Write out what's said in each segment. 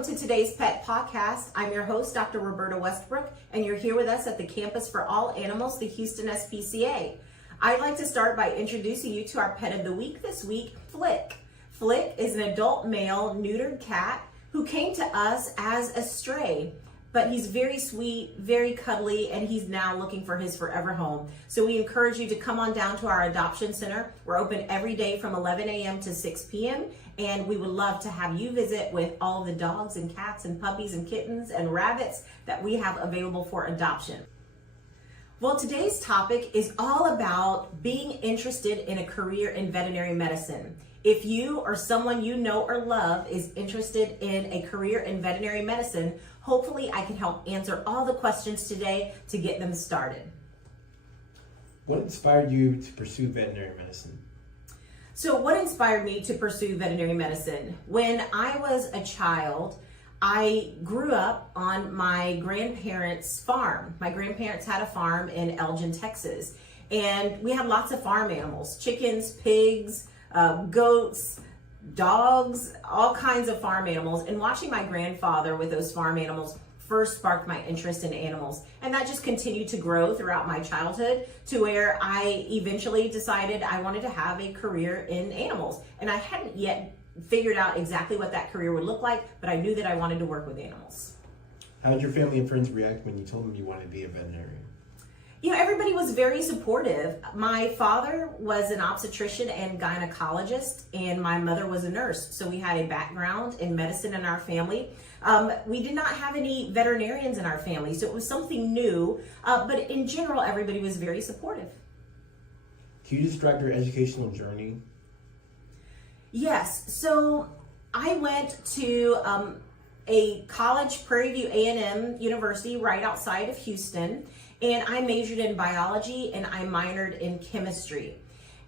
welcome to today's Pet Pawcast. I'm your host, Dr. Roberta Westbrook, and you're here with us at the Campus for All Animals, the Houston SPCA. I'd like to start by introducing you to our pet of the week this week, Flick. Flick is an adult male neutered cat who came to us as a stray, but he's very sweet, very cuddly, and he's now looking for his forever home. So we encourage you to come on down to our adoption center. We're open every day from 11 a.m. to 6 p.m. and we would love to have you visit with all the dogs and cats and puppies and kittens and rabbits that we have available for adoption. Well, today's topic is all about being interested in a career in veterinary medicine. If you or someone you know or love is interested in a career in veterinary medicine, hopefully I can help answer all the questions today to get them started. What inspired you to pursue veterinary medicine? So what inspired me to pursue veterinary medicine? When I was a child, I grew up on my grandparents' farm. My grandparents had a farm in Elgin, Texas, and we had lots of farm animals, chickens, pigs, goats, dogs, all kinds of farm animals. And watching my grandfather with those farm animals first sparked my interest in animals. And that just continued to grow throughout my childhood to where I eventually decided I wanted to have a career in animals. And I hadn't yet figured out exactly what that career would look like, but I knew that I wanted to work with animals. How did your family and friends react when you told them you wanted to be a veterinarian? You know, everybody was very supportive. My father was an obstetrician and gynecologist, and my mother was a nurse. So we had a background in medicine in our family. We did not have any veterinarians in our family, so it was something new. But in general, everybody was very supportive. Can you describe your educational journey? Yes. So I went to a college, Prairie View A&M University, right outside of Houston. And I majored in biology and I minored in chemistry.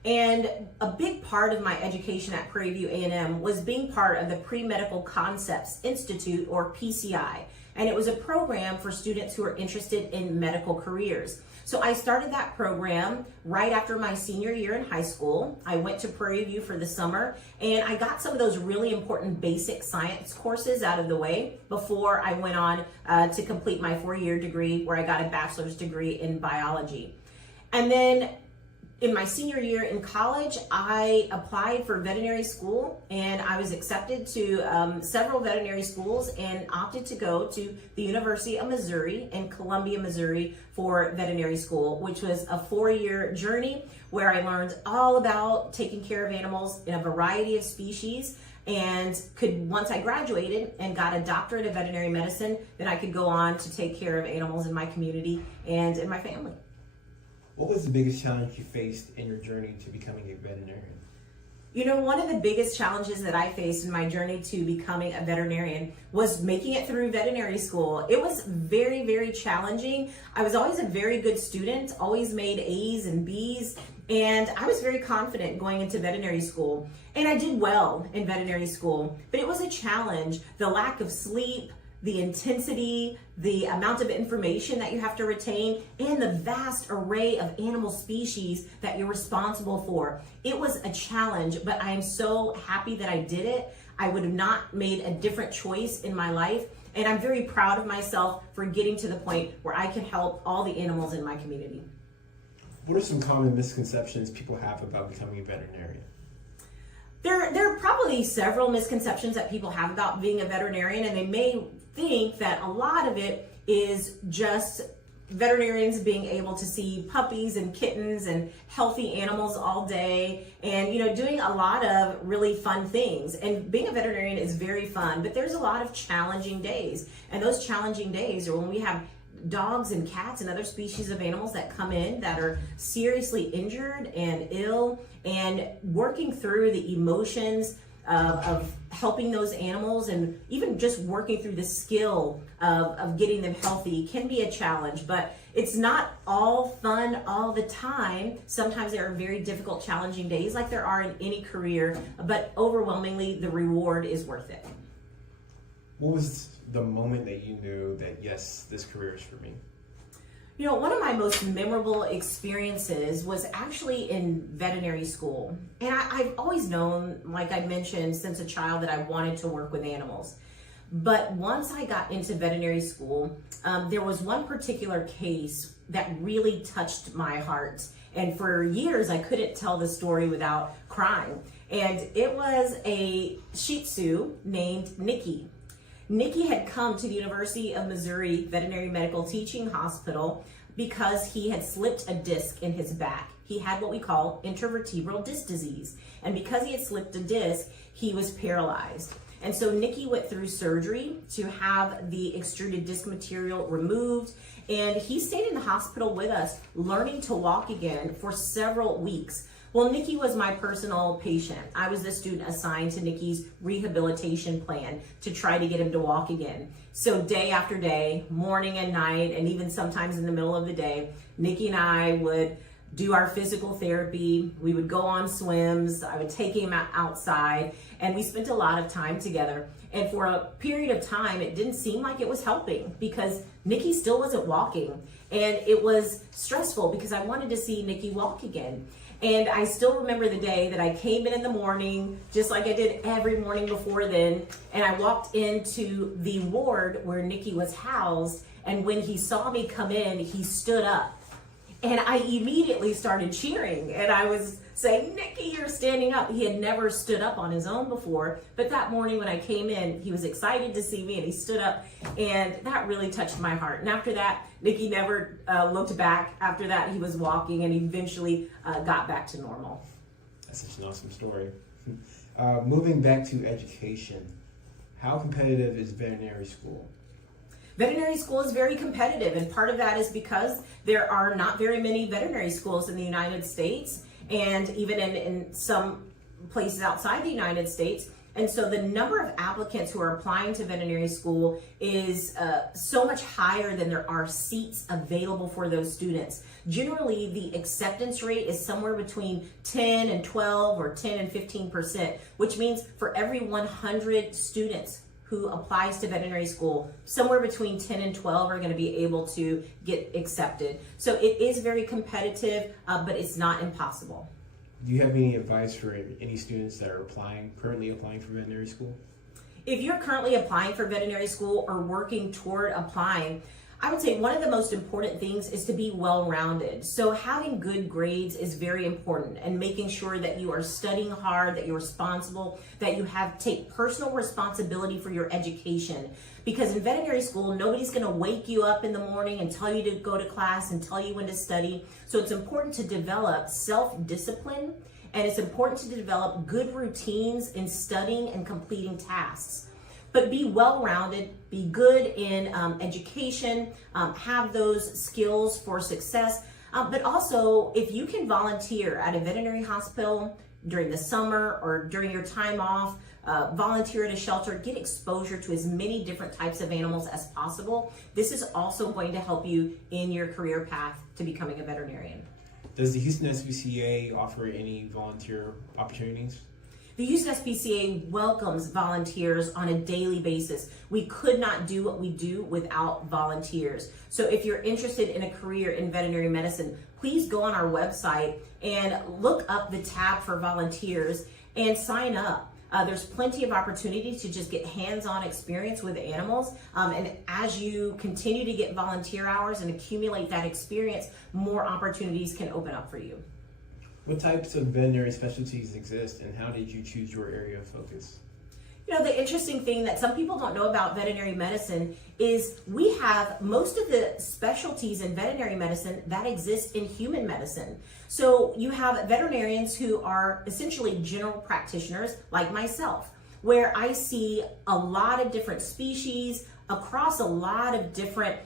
And a big part of my education at Prairie View A&M was being part of the Pre-Medical Concepts Institute, or PCI. And it was a program for students who are interested in medical careers. So I started that program right after my senior year in high school. I went to Prairie View for the summer and I got some of those really important basic science courses out of the way before I went on to complete my 4-year degree, where I got a bachelor's degree in biology. And then in my senior year in college, I applied for veterinary school and I was accepted to several veterinary schools and opted to go to the University of Missouri in Columbia, Missouri for veterinary school, which was a 4-year journey where I learned all about taking care of animals in a variety of species, and once I graduated and got a doctorate of veterinary medicine, then I could go on to take care of animals in my community and in my family. What was the biggest challenge you faced in your journey to becoming a veterinarian? You know, one of the biggest challenges that I faced in my journey to becoming a veterinarian was making it through veterinary school. It was very, very challenging. I was always a very good student, always made A's and B's, and I was very confident going into veterinary school. And I did well in veterinary school, but it was a challenge. The lack of sleep, the intensity, the amount of information that you have to retain, and the vast array of animal species that you're responsible for. It was a challenge, but I am so happy that I did it. I would have not made a different choice in my life, and I'm very proud of myself for getting to the point where I can help all the animals in my community. What are some common misconceptions people have about becoming a veterinarian? There are probably several misconceptions that people have about being a veterinarian, and they may think that a lot of it is just veterinarians being able to see puppies and kittens and healthy animals all day and, you know, doing a lot of really fun things. And being a veterinarian is very fun, but there's a lot of challenging days. And those challenging days are when we have dogs and cats and other species of animals that come in that are seriously injured and ill, and working through the emotions of helping those animals, and even just working through the skill of getting them healthy can be a challenge. But it's not all fun all the time. Sometimes there are very difficult, challenging days like there are in any career, but overwhelmingly the reward is worth it. What was the moment that you knew that, yes, this career is for me? You know, one of my most memorable experiences was actually in veterinary school. And I've always known, like I mentioned, since a child that I wanted to work with animals. But once I got into veterinary school, there was one particular case that really touched my heart. And for years, I couldn't tell the story without crying. And it was a Shih Tzu named Nikki. Nikki had come to the University of Missouri Veterinary Medical Teaching Hospital because he had slipped a disc in his back. He had what we call intervertebral disc disease. And because he had slipped a disc, he was paralyzed. And so Nikki went through surgery to have the extruded disc material removed. And he stayed in the hospital with us, learning to walk again for several weeks. Well, Nikki was my personal patient. I was the student assigned to Nikki's rehabilitation plan to try to get him to walk again. So day after day, morning and night, and even sometimes in the middle of the day, Nikki and I would do our physical therapy. We would go on swims. I would take him outside, and we spent a lot of time together. And for a period of time, it didn't seem like it was helping because Nikki still wasn't walking. And it was stressful because I wanted to see Nikki walk again. And I still remember the day that I came in the morning, just like I did every morning before then, and I walked into the ward where Nikki was housed, and when he saw me come in, he stood up. And I immediately started cheering, and I was saying, Nikki, you're standing up. He had never stood up on his own before, but that morning when I came in, he was excited to see me, and he stood up, and that really touched my heart. And after that, Nikki never looked back. After that, he was walking, and he eventually got back to normal. That's such an awesome story. Moving back to education, how competitive is veterinary school? Veterinary school is very competitive, and part of that is because there are not very many veterinary schools in the United States, and even in some places outside the United States. And so the number of applicants who are applying to veterinary school is so much higher than there are seats available for those students. Generally, the acceptance rate is somewhere between 10 and 12 or 10 and 15%, which means for every 100 students who applies to veterinary school, somewhere between 10 and 12 are going to be able to get accepted. So it is very competitive, but it's not impossible. Do you have any advice for any students that are currently applying for veterinary school? If you're currently applying for veterinary school or working toward applying, I would say one of the most important things is to be well-rounded. So having good grades is very important, and making sure that you are studying hard, that you're responsible, that you take personal responsibility for your education. Because in veterinary school, nobody's going to wake you up in the morning and tell you to go to class and tell you when to study. So it's important to develop self-discipline, and it's important to develop good routines in studying and completing tasks. But be well-rounded, be good in education, have those skills for success. But also, if you can volunteer at a veterinary hospital during the summer or during your time off, volunteer at a shelter, get exposure to as many different types of animals as possible. This is also going to help you in your career path to becoming a veterinarian. Does the Houston SPCA offer any volunteer opportunities? The Houston SPCA welcomes volunteers on a daily basis. We could not do what we do without volunteers. So if you're interested in a career in veterinary medicine, please go on our website and look up the tab for volunteers and sign up. There's plenty of opportunity to just get hands-on experience with animals. And as you continue to get volunteer hours and accumulate that experience, more opportunities can open up for you. What types of veterinary specialties exist, and how did you choose your area of focus? You know, the interesting thing that some people don't know about veterinary medicine is we have most of the specialties in veterinary medicine that exist in human medicine. So you have veterinarians who are essentially general practitioners like myself, where I see a lot of different species across a lot of different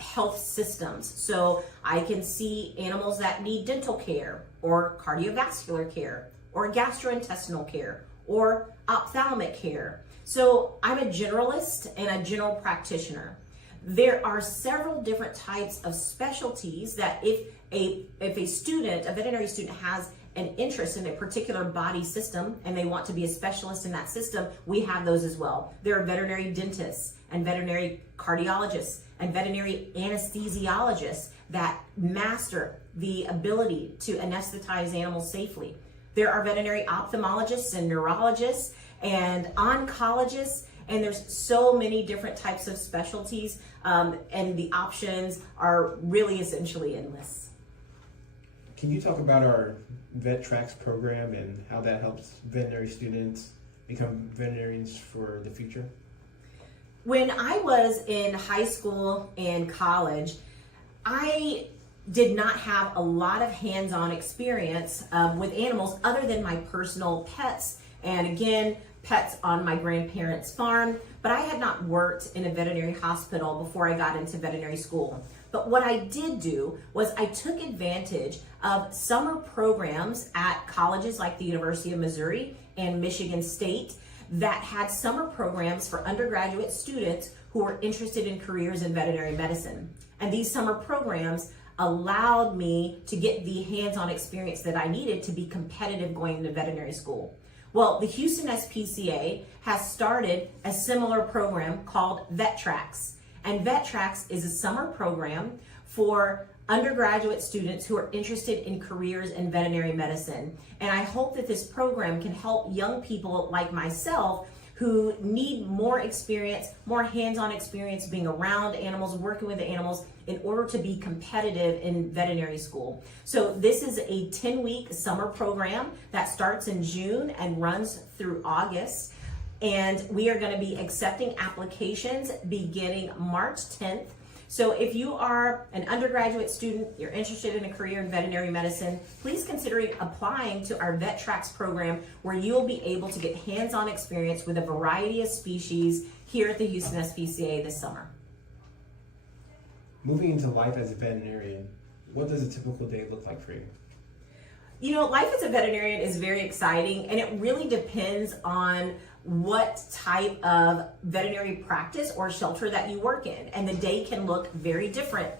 health systems. So I can see animals that need dental care or cardiovascular care or gastrointestinal care or ophthalmic care. So I'm a generalist and a general practitioner. There are several different types of specialties that if a veterinary student has an interest in a particular body system and they want to be a specialist in that system, we have those as well. There are veterinary dentists and veterinary cardiologists and veterinary anesthesiologists that master the ability to anesthetize animals safely. There are veterinary ophthalmologists and neurologists and oncologists And there's so many different types of specialties, and the options are really essentially endless. Can you talk about our Vet Tracks program and how that helps veterinary students become veterinarians for the future? When I was in high school and college, I did not have a lot of hands-on experience with animals other than my personal pets. And again, pets on my grandparents' farm, but I had not worked in a veterinary hospital before I got into veterinary school. But what I did do was I took advantage of summer programs at colleges like the University of Missouri and Michigan State that had summer programs for undergraduate students who were interested in careers in veterinary medicine. And these summer programs allowed me to get the hands-on experience that I needed to be competitive going into veterinary school. Well, the Houston SPCA has started a similar program called Vet Tracks. And Vet Tracks is a summer program for undergraduate students who are interested in careers in veterinary medicine. And I hope that this program can help young people like myself who need more experience, more hands-on experience being around animals, working with the animals in order to be competitive in veterinary school. So this is a 10-week summer program that starts in June and runs through August. And we are going to be accepting applications beginning March 10th. So if you are an undergraduate student, you're interested in a career in veterinary medicine, please consider applying to our Vet Tracks program, where you'll be able to get hands-on experience with a variety of species here at the Houston SPCA this summer. Moving into life as a veterinarian, what does a typical day look like for you? You know, life as a veterinarian is very exciting, and it really depends on what type of veterinary practice or shelter that you work in, and the day can look very different.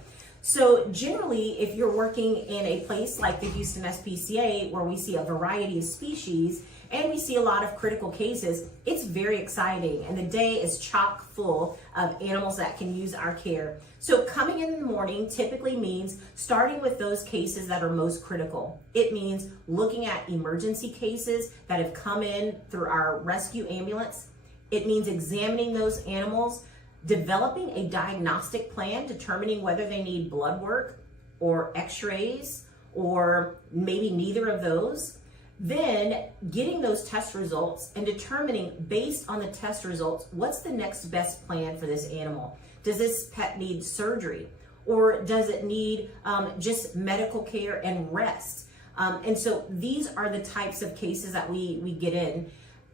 So generally, if you're working in a place like the Houston SPCA, where we see a variety of species and we see a lot of critical cases, it's very exciting, and the day is chock full of animals that can use our care. So coming in the morning typically means starting with those cases that are most critical. It means looking at emergency cases that have come in through our rescue ambulance. It means examining those animals, developing a diagnostic plan, determining whether they need blood work or x-rays or maybe neither of those. Then getting those test results and determining, based on the test results, what's the next best plan for this animal. Does this pet need surgery, or does it need just medical care and rest? And so these are the types of cases that we get in.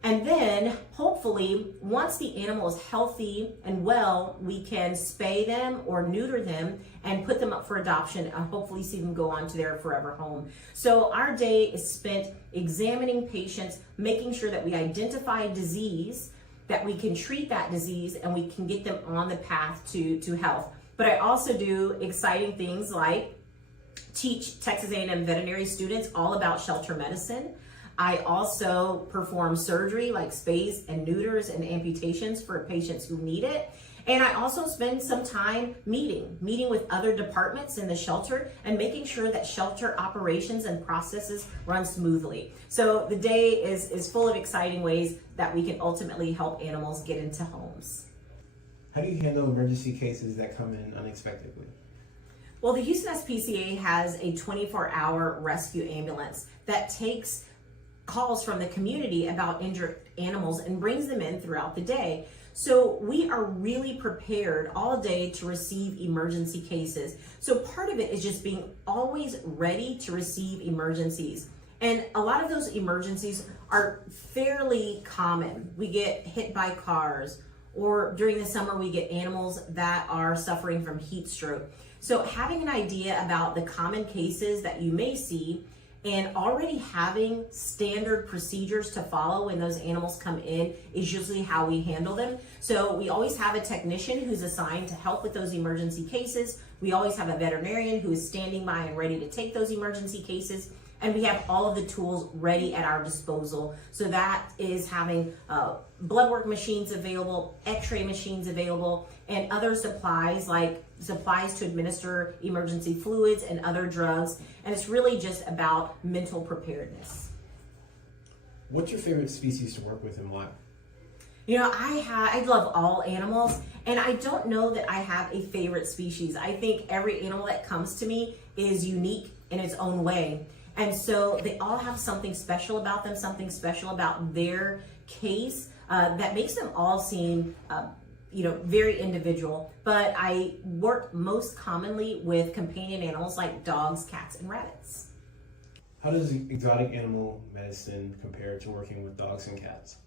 And then hopefully, once the animal is healthy and well, we can spay them or neuter them and put them up for adoption and hopefully see them go on to their forever home. So our day is spent examining patients, making sure that we identify disease, that we can treat that disease, and we can get them on the path to health. But I also do exciting things like teach Texas A&M veterinary students all about shelter medicine. I also perform surgery like spays and neuters and amputations for patients who need it. And I also spend some time meeting with other departments in the shelter and making sure that shelter operations and processes run smoothly. So the day is full of exciting ways that we can ultimately help animals get into homes. How do you handle emergency cases that come in unexpectedly? Well, the Houston SPCA has a 24-hour rescue ambulance that takes calls from the community about injured animals and brings them in throughout the day. So we are really prepared all day to receive emergency cases. So part of it is just being always ready to receive emergencies. And a lot of those emergencies are fairly common. We get hit by cars, or during the summer we get animals that are suffering from heat stroke. So having an idea about the common cases that you may see and already having standard procedures to follow when those animals come in is usually how we handle them. So we always have a technician who's assigned to help with those emergency cases. We always have a veterinarian who is standing by and ready to take those emergency cases. And we have all of the tools ready at our disposal. So that is having blood work machines available, x-ray machines available, and other supplies like supplies to administer emergency fluids and other drugs. And it's really just about mental preparedness. What's your favorite species to work with and why? I love all animals, and I don't know that I have a favorite species. I think every animal that comes to me is unique in its own way. And so they all have something special about them, something special about their case that makes them all seem, very individual. But I work most commonly with companion animals like dogs, cats, and rabbits. How does exotic animal medicine compare to working with dogs and cats?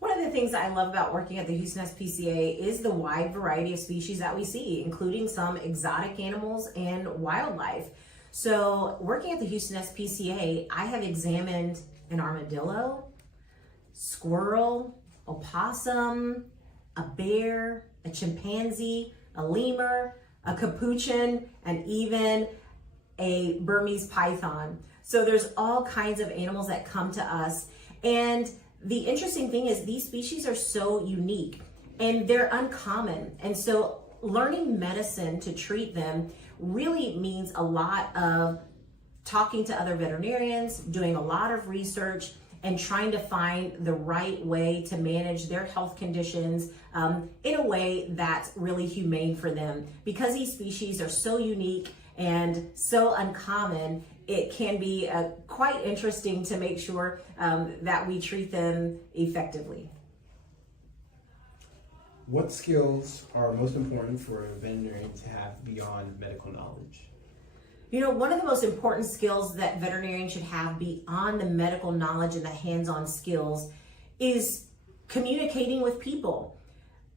One of the things that I love about working at the Houston SPCA is the wide variety of species that we see, including some exotic animals and wildlife. So working at the Houston SPCA, I have examined an armadillo, squirrel, opossum, a bear, a chimpanzee, a lemur, a capuchin, and even a Burmese python. So there's all kinds of animals that come to us. And the interesting thing is these species are so unique and they're uncommon. And so learning medicine to treat them really means a lot of talking to other veterinarians, doing a lot of research, and trying to find the right way to manage their health conditions in a way that's really humane for them. Because these species are so unique and so uncommon, it can be quite interesting to make sure that we treat them effectively. What skills are most important for a veterinarian to have beyond medical knowledge? One of the most important skills that veterinarians should have beyond the medical knowledge and the hands-on skills is communicating with people.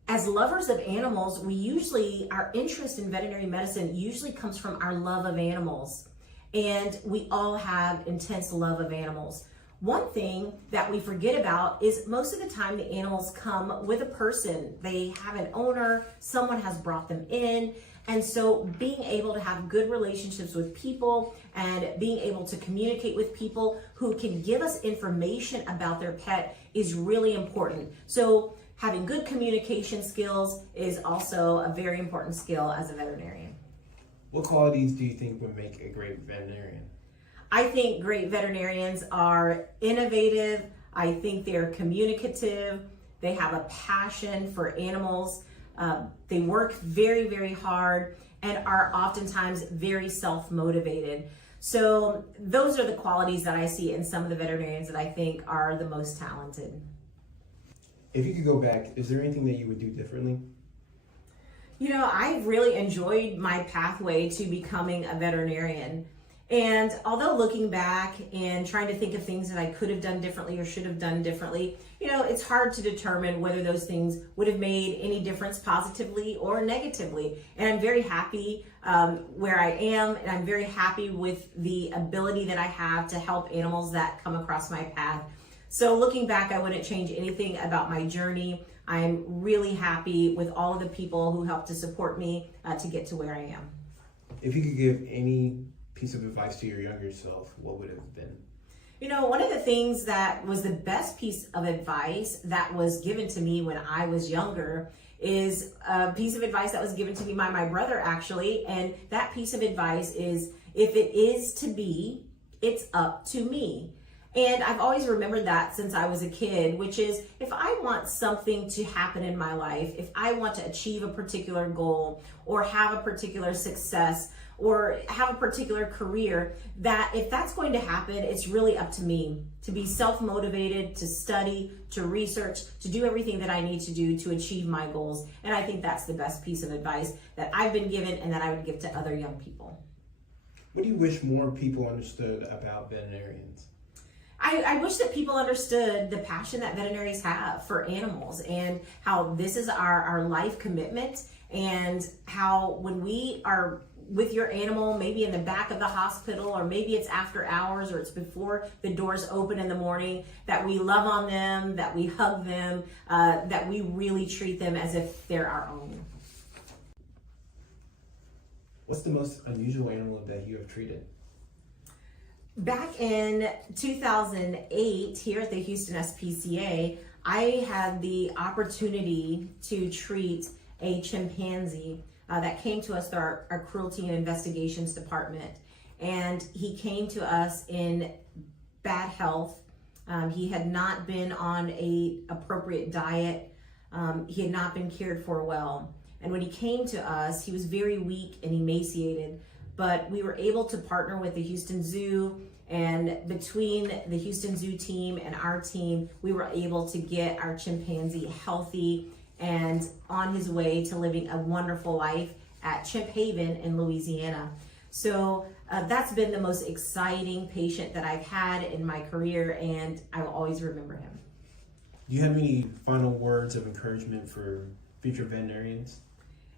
As lovers of animals, our interest in veterinary medicine usually comes from our love of animals. And we all have intense love of animals. One thing that we forget about is most of the time the animals come with a person. They have an owner, someone has brought them in. And so being able to have good relationships with people and being able to communicate with people who can give us information about their pet is really important. So having good communication skills is also a very important skill as a veterinarian. What qualities do you think would make a great veterinarian? I think great veterinarians are innovative. I think they're communicative. They have a passion for animals. They work very, very hard and are oftentimes very self-motivated. So those are the qualities that I see in some of the veterinarians that I think are the most talented. If you could go back, is there anything that you would do differently? I've really enjoyed my pathway to becoming a veterinarian. And although looking back and trying to think of things that I could have done differently or should have done differently, it's hard to determine whether those things would have made any difference positively or negatively. And I'm very happy where I am, and I'm very happy with the ability that I have to help animals that come across my path. So looking back, I wouldn't change anything about my journey. I'm really happy with all of the people who helped to support me to get to where I am. If you could give any piece of advice to your younger self, what would it have been? One of the things that was the best piece of advice that was given to me when I was younger is a piece of advice that was given to me by my brother, actually. And that piece of advice is, if it is to be, it's up to me. And I've always remembered that since I was a kid, which is, if I want something to happen in my life, if I want to achieve a particular goal or have a particular success or have a particular career, that if that's going to happen, it's really up to me to be self-motivated, to study, to research, to do everything that I need to do to achieve my goals. And I think that's the best piece of advice that I've been given and that I would give to other young people. What do you wish more people understood about veterinarians? I wish that people understood the passion that veterinarians have for animals and how this is our life commitment, and how when we are with your animal, maybe in the back of the hospital, or maybe it's after hours, or it's before the doors open in the morning, that we love on them, that we hug them, that we really treat them as if they're our own. What's the most unusual animal that you have treated? Back in 2008, here at the Houston SPCA, I had the opportunity to treat a chimpanzee that came to us through our cruelty and investigations department. And he came to us in bad health. He had not been on a appropriate diet. He had not been cared for well. And when he came to us, he was very weak and emaciated, but we were able to partner with the Houston Zoo, and between the Houston Zoo team and our team, we were able to get our chimpanzee healthy and on his way to living a wonderful life at Chimp Haven in Louisiana. So that's been the most exciting patient that I've had in my career, and I will always remember him. Do you have any final words of encouragement for future veterinarians?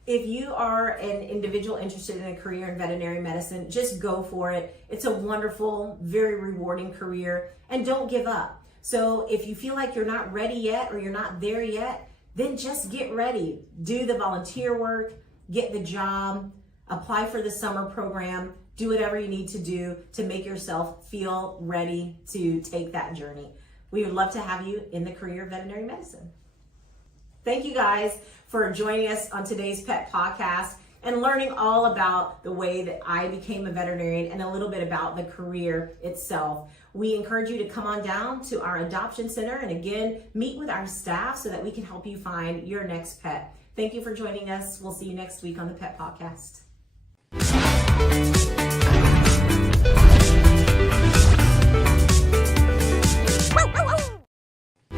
If you are an individual interested in a career in veterinary medicine, just go for it. It's a wonderful, very rewarding career, and don't give up. So if you feel like you're not ready yet or you're not there yet, then just get ready. Do the volunteer work, get the job, apply for the summer program, do whatever you need to do to make yourself feel ready to take that journey. We would love to have you in the career of veterinary medicine. Thank you guys for joining us on today's Pet Podcast and learning all about the way that I became a veterinarian and a little bit about the career itself. We encourage you to come on down to our adoption center and again, meet with our staff so that we can help you find your next pet. Thank you for joining us. We'll see you next week on the Pet Podcast.